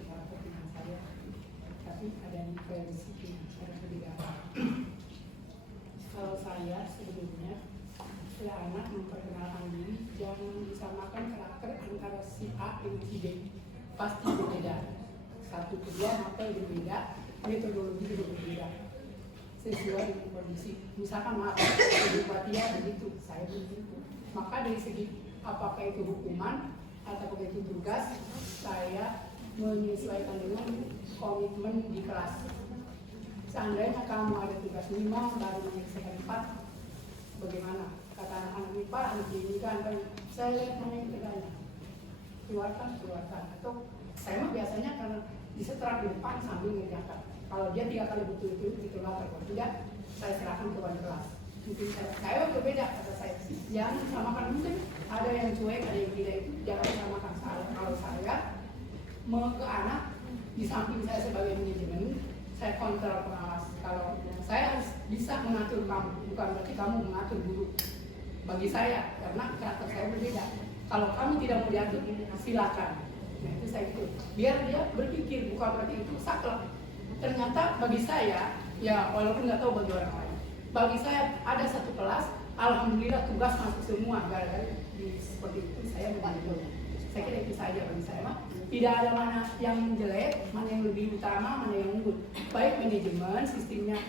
pendapat dengan saya, tapi ada diferensi, ada perbedaan. Kalau saya sebelumnya setelah anak memperkenalkan diri, jangan disamakan karakter antara si A dengan si B. Pasti berbeda, satu kedua maka berbeda, metodologi juga berbeda sesuai dengan kondisi. Misalkan maaf, Bupatia begitu, saya begitu. Maka dari segi apakah itu hukuman atau itu tugas, saya menyesuaikan dengan komitmen di kelas. Seandainya kamu ada tugas 5 baru menyelesaikan 4, bagaimana? Kata anak-anak ini, Pak, nanti ini kan saya lihat mana yang bedanya. Keluarkan, atau saya mah biasanya karena disetrap di depan sambil mengerjakan. Kalau dia 3 kali betul-betul ditolak, kalau tidak saya serahkan ke wali kelas. Mungkin saya berbeda kata saya. Jangan samakan, mungkin ada yang cuek, ada yang tidak, itu jangan samakan. Kalau saya mau ke anak, di samping saya sebagai manajemen, saya kontrol pengawas. Kalau saya harus bisa mengatur kamu, bukan berarti kamu mengatur guru. Bagi saya, karena karakter saya berbeda. Kalau kamu tidak mau diatur, silakan. Nah itu saya itu. Biar dia berpikir, bukan berarti itu saklek. Ternyata bagi saya, ya walaupun nggak tahu bagi orang lain, bagi saya ada satu kelas, alhamdulillah tugas masuk semua. Gara-gara seperti itu saya membantu. Saya kira itu saja bagi saya, Mak. Tidak ada mana yang jelek, mana yang lebih utama, mana yang unggul. Baik manajemen, sistemnya,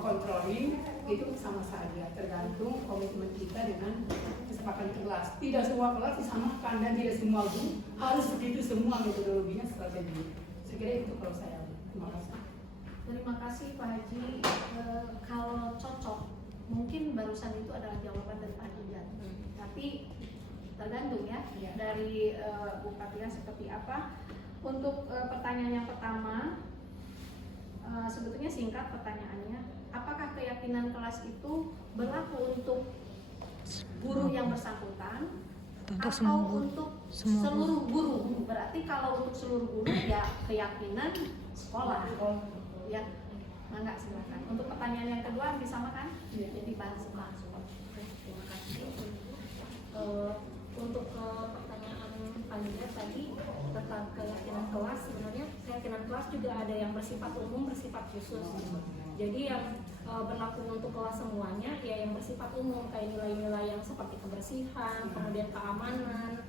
controlling itu sama saja, tergantung komitmen kita dengan kesepakatan kelas. Tidak semua kelas disamakan dan tidak semua guru harus begitu semua metodologinya strategi. Saya kira itu kalau saya. Terima kasih. Terima kasih Pak Haji. Kalau cocok, mungkin barusan itu adalah jawaban dari Pak Hijat. Tapi tergantung ya dari Bu Fatia seperti apa. Untuk pertanyaan yang pertama, sebetulnya singkat pertanyaannya. Apakah keyakinan kelas itu berlaku untuk guru yang bersangkutan atau untuk seluruh guru? Berarti kalau untuk seluruh guru ya keyakinan sekolah. Ya, enggak silakan. Untuk pertanyaan yang kedua disamakan? Jadi bahas langsung. Terima kasih. Untuk pertanyaan panitia tadi tentang keyakinan kelas, sebenarnya keyakinan kelas juga ada yang bersifat umum, bersifat khusus. Jadi yang berlaku untuk kelas semuanya ya yang bersifat umum, kayak nilai-nilai yang seperti kebersihan, kemudian keamanan,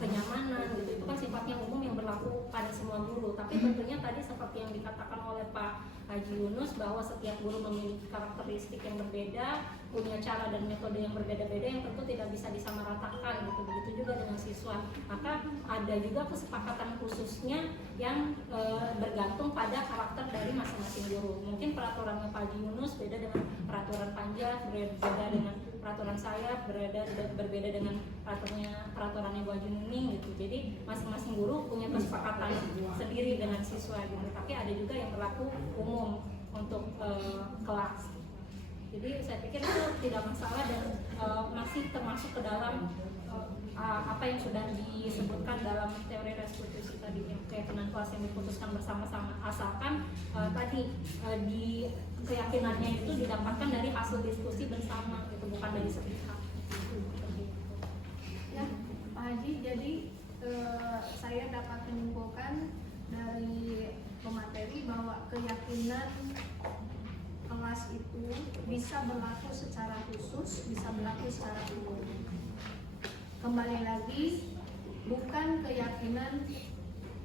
kenyamanan gitu. Itu kan sifatnya umum yang berlaku pada semua guru. Tapi tentunya tadi seperti yang dikatakan oleh Pak Haji Yunus bahwa setiap guru memiliki karakteristik yang berbeda, punya cara dan metode yang berbeda-beda yang tentu tidak bisa disamaratakan gitu. Begitu juga dengan siswa. Maka ada juga kesepakatan khususnya yang bergantung pada karakter dari masing-masing guru. Mungkin peraturannya Pak Haji Yunus beda dengan peraturan Panja, berbeda dengan peraturan saya, berbeda dengan peraturannya Bu Haji Nuning gitu. Jadi masing-masing guru punya kesepakatan sendiri dengan siswa gitu. Tapi ada juga yang berlaku umum untuk kelas. Jadi saya pikir itu tidak masalah dan masih termasuk ke dalam apa yang sudah disebutkan dalam teori restitusi tadi, keyakinan kelas yang diputuskan bersama-sama, asalkan tadi di keyakinannya itu didapatkan dari hasil diskusi bersama gitu, bukan dari sepihak. Ya, Pak Haji, jadi saya dapat menyimpulkan dari pemateri bahwa keyakinan kelas itu bisa berlaku secara khusus, bisa berlaku secara umum. Kembali lagi, bukan keyakinan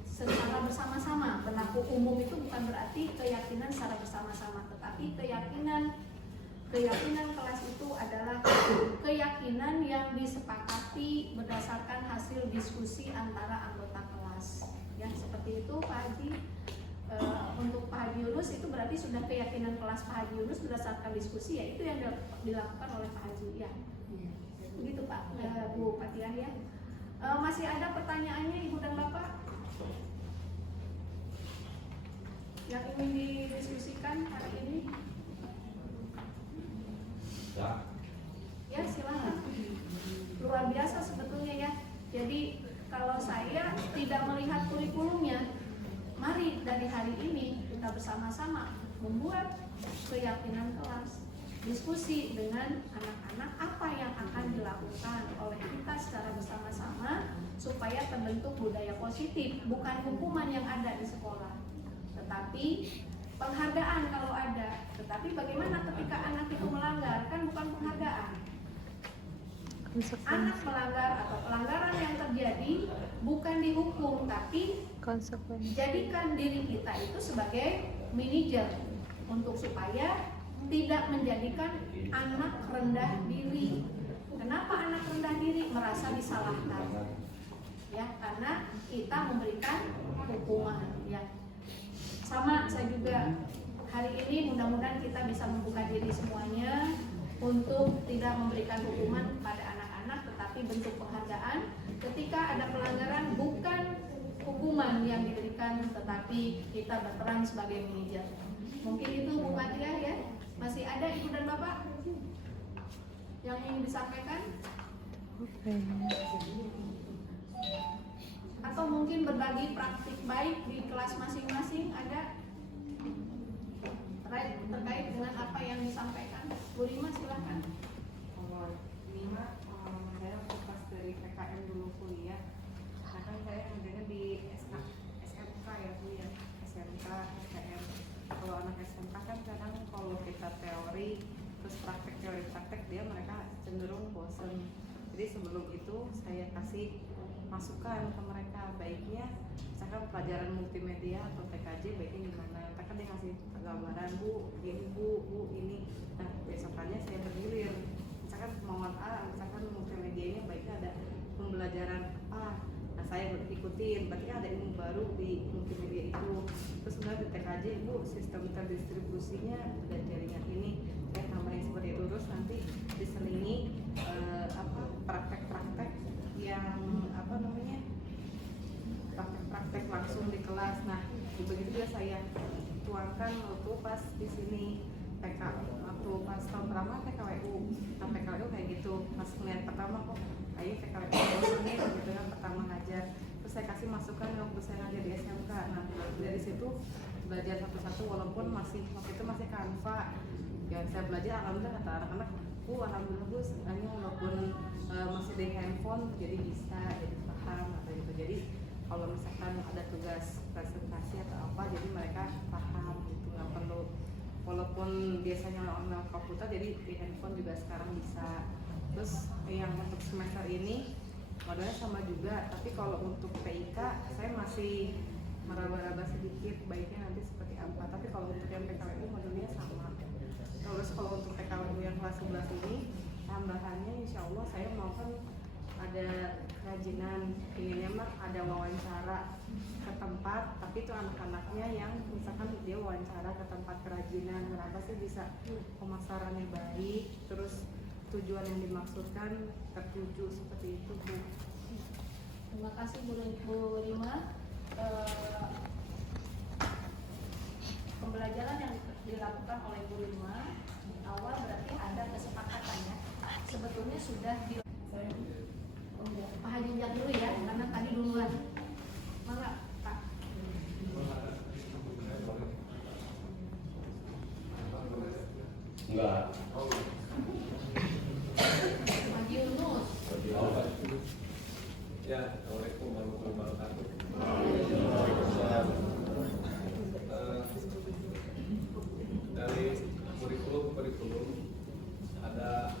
secara bersama-sama. Berlaku umum itu bukan berarti keyakinan secara bersama-sama, tetapi keyakinan kelas itu adalah keyakinan yang disepakati berdasarkan hasil diskusi antara anggota kelas. Ya, seperti itu Pak Haji. Untuk Pak Haji Yunus itu berarti sudah keyakinan kelas Pak Haji Yunus berdasarkan diskusi, ya itu yang dilakukan oleh Pak Haji. Ya, begitu Pak, Bu Patiah ya. Masih ada pertanyaannya Ibu dan Bapak yang ingin didiskusikan hari ini? Ya, silakan. Luar biasa sebetulnya ya. Jadi kalau saya tidak melihat kurikulumnya, mari dari hari ini kita bersama-sama membuat keyakinan kelas, diskusi dengan anak-anak apa yang akan dilakukan oleh kita secara bersama-sama supaya terbentuk budaya positif, bukan hukuman yang ada di sekolah, tetapi penghargaan kalau ada. Tetapi bagaimana ketika anak itu melanggar? Kan bukan penghargaan. Anak melanggar atau pelanggaran yang terjadi bukan dihukum, tapi jadikan diri kita itu sebagai manajer untuk supaya tidak menjadikan anak rendah diri. Kenapa anak rendah diri? Merasa disalahkan. Ya, karena kita memberikan hukuman. Ya, sama saya juga hari ini mudah-mudahan kita bisa membuka diri semuanya untuk tidak memberikan hukuman pada anak-anak, tetapi bentuk penghargaan. Ketika ada pelanggaran, bukan hukuman yang diberikan, tetapi kita berperan sebagai manajer. Mungkin itu Bu Patiah ya. Masih ada Ibu dan Bapak yang ingin disampaikan? Atau mungkin berbagi praktik baik di kelas masing-masing ada terkait dengan apa yang disampaikan. Bu Rima silahkan. Kalau ini mah saya pas dari PKM dulu kuliah, nah kan saya kerjanya di SMK ya Bu ya, SMK, STM. Kalau anak SMK kan kadang kalau kita teori terus praktek teori praktek mereka cenderung bosen. Jadi sebelum itu saya kasih masukan ke mereka, baiknya misalkan pelajaran multimedia atau TKJ baiknya gimana. Mereka dia ngasih gambaran, Bu ini Bu ini. Nah besokannya saya bergilir, misalkan kemauan A, misalkan multimedianya baiknya ada pembelajaran apa. Nah saya ikutin, berarti ada ilmu baru di multimedia itu. Terus kemudian di TKJ, Bu sistem terdistribusinya dan jaringan ini saya tambahin seperti itu. Terus nanti diselingi praktek-praktek yang praktek langsung di kelas. Nah begitu juga saya tuangkan waktu pas di sini PK, waktu pas tahun pertama PKWU. Nah PKWU kayak gitu, pas ngeliat pertama kok kayak PKWU ini gitu kan pertama ngajar. Terus saya kasih masukan waktu saya ngajar di SMK. Nah dari situ belajar satu-satu, walaupun waktu itu masih Canva. Ya saya belajar, alhamdulillah kata anak-anak, alhamdulillah Bu, hanya walaupun masih di handphone jadi bisa, jadi paham atau gitu. Jadi kalau misalkan ada tugas presentasi atau apa, jadi mereka paham gitu, nggak perlu, walaupun biasanya orang komputer, jadi di handphone juga sekarang bisa. Terus yang untuk semester ini modalnya sama juga, tapi kalau untuk PIK saya masih meraba-raba sedikit baiknya nanti seperti apa. Tapi kalau untuk yang PKWU modelnya sama. Terus kalau untuk PKWU yang kelas 11 ini tambahannya insya Allah saya mau kan ada kerajinan, inginnya mah ada wawancara ke tempat, tapi itu anak-anaknya yang misalkan dia wawancara ke tempat kerajinan, kenapa sih bisa pemasarannya baik, terus tujuan yang dimaksudkan tertuju, seperti itu Bu. Terima kasih Bu Rima. Pembelajaran yang dilakukan oleh Bu Rima di awal berarti ada kesepakatan ya. Sebetulnya sudah di Pak Haji Jack dulu ya, karena tadi duluan. Maka Pak. Enggak. Haji Yunus. Ya, Assalamualaikum warahmatullahi wabarakatuh. Dari kurikulum ada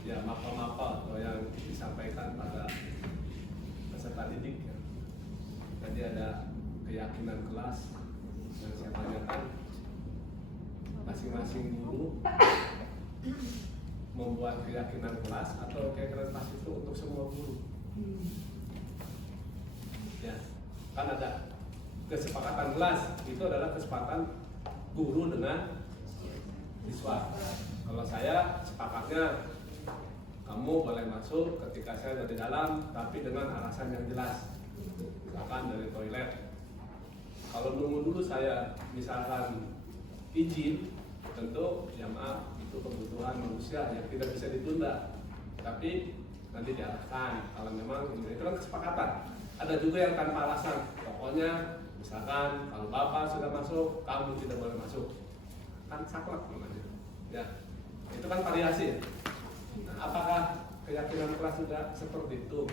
ya mapel-mapel atau yang disampaikan pada peserta didik. Tadi ada keyakinan kelas yang saya tanyakan, masing-masing guru membuat keyakinan kelas atau keyakinan kelas itu untuk semua guru. Ya, kan ada kesepakatan kelas, itu adalah kesepakatan guru dengan siswa. Kalau saya sepakatnya kamu boleh masuk ketika saya dari dalam, tapi dengan alasan yang jelas. Misalkan dari toilet. Kalau nunggu dulu saya misalkan izin, tentu ya maaf, itu kebutuhan manusia yang tidak bisa ditunda. Tapi nanti diarahkan kalau memang itu kan kesepakatan. Ada juga yang tanpa alasan, pokoknya misalkan kalau bapak sudah masuk, kamu tidak boleh masuk, kan saklek namanya. Ya, itu kan variasi. Nah, apakah keyakinan kelas sudah seperti itu?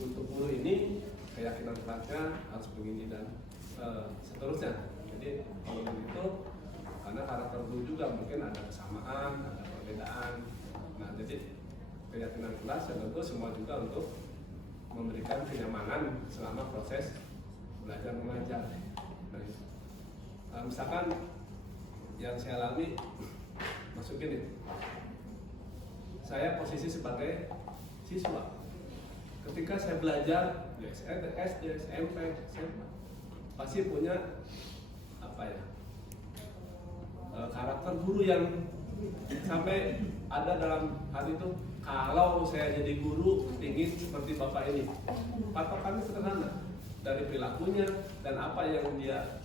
Untuk guru ini keyakinan kelasnya harus begini dan seterusnya. Jadi kalau begitu, karena karakter guru juga mungkin ada kesamaan, ada perbedaan. Nah, jadi keyakinan kelas dan tentu semua juga untuk memberikan kenyamanan selama proses belajar mengajar. Nah, misalkan yang saya alami, masukin itu, saya posisi sebagai siswa. Ketika saya belajar di SD, SMP, SMA, pasti punya apa ya? Karakter guru yang sampai ada dalam hati itu, kalau saya jadi guru ingin seperti bapak ini. Patokannya sederhana, dari perilakunya dan apa yang dia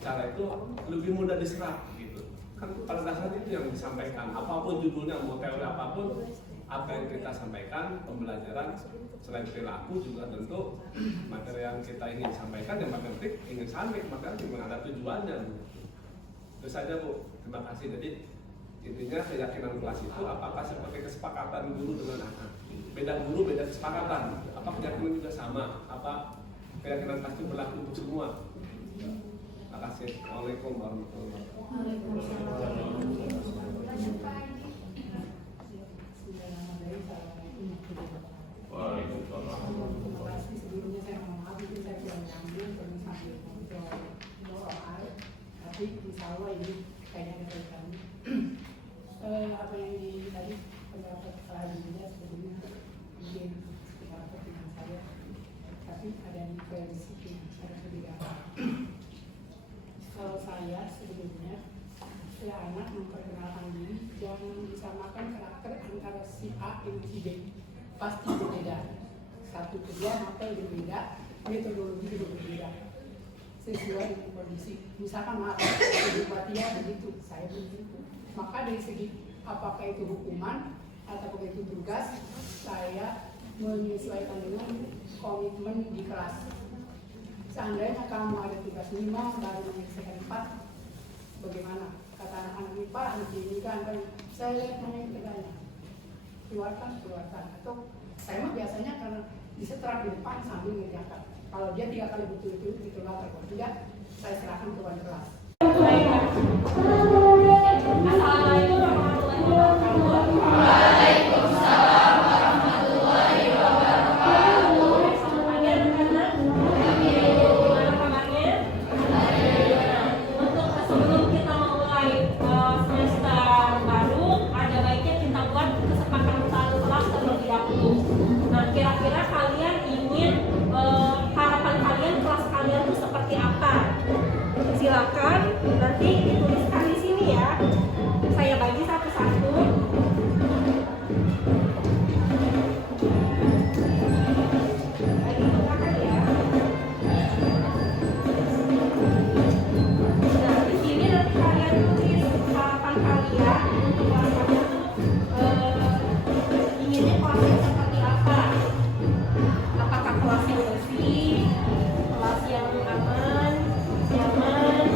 cara itu lebih mudah diserap gitu. Kan pada dasarnya itu yang disampaikan, apapun judulnya, mau teori apapun, apa yang kita sampaikan, pembelajaran selain perilaku juga tentu materi yang kita ingin sampaikan, yang paling penting ingin sampai, maka memang ada tujuannya. Itu saja Bu, terima kasih. Jadi intinya keyakinan kelas itu apakah seperti kesepakatan guru dengan anak, beda guru beda kesepakatan, apa keyakinan juga sama, apa keyakinan kelas itu berlaku untuk semua. Terima kasih. Assalamualaikum warahmatullahi Sebelumnya saya mohon maaf, itu saya kurang nyambung karena sambil ngobrol tapi insya Allah ini kayaknya ada kaitannya. Apa yang tadi pendapat Pak Haji sebetulnya mungkin pendapat dengan saya, tapi ada yang disitu ada perbedaan. Kalau saya sebetulnya setelah anak memperkenalkan diri, jangan disamakan karakter antara si A dengan si B, pasti berbeda. Satu kedua maka berbeda, metodologi juga berbeda sesuai dengan kondisi. Misalkan maaf, Fathia begitu, saya begitu. Maka dari segi apakah itu hukuman atau itu tugas, saya menyesuaikan dengan komitmen di kelas. Seandainya kamu ada tugas 5 baru menyelesaikan 4, bagaimana? Kata anak-anak IPA, nanti ini kan saya lihat hanya teganya, keluarkan. Atau saya mah biasanya karena disetrap di depan sambil mengerjakan. Kalau dia 3 kali betul-betul ditolak, kalau tidak saya serahkan ke tuan kelas. Assalamualaikum warahmatullahi wabarakatuh. Waalaikumsalam warahmatullahi wabarakatuh. Selamat pagi anak-anak. Gimana kabarnya? silakan nanti dituliskan di sini ya. Saya bagi satu-satu. Bagi tengahkan ya. Nah, di sini nanti kalian tulis harapan kalian untuk kelasnya inginnya kelasnya seperti apa? Apakah kelas yang bersih, kelas yang aman, nyaman?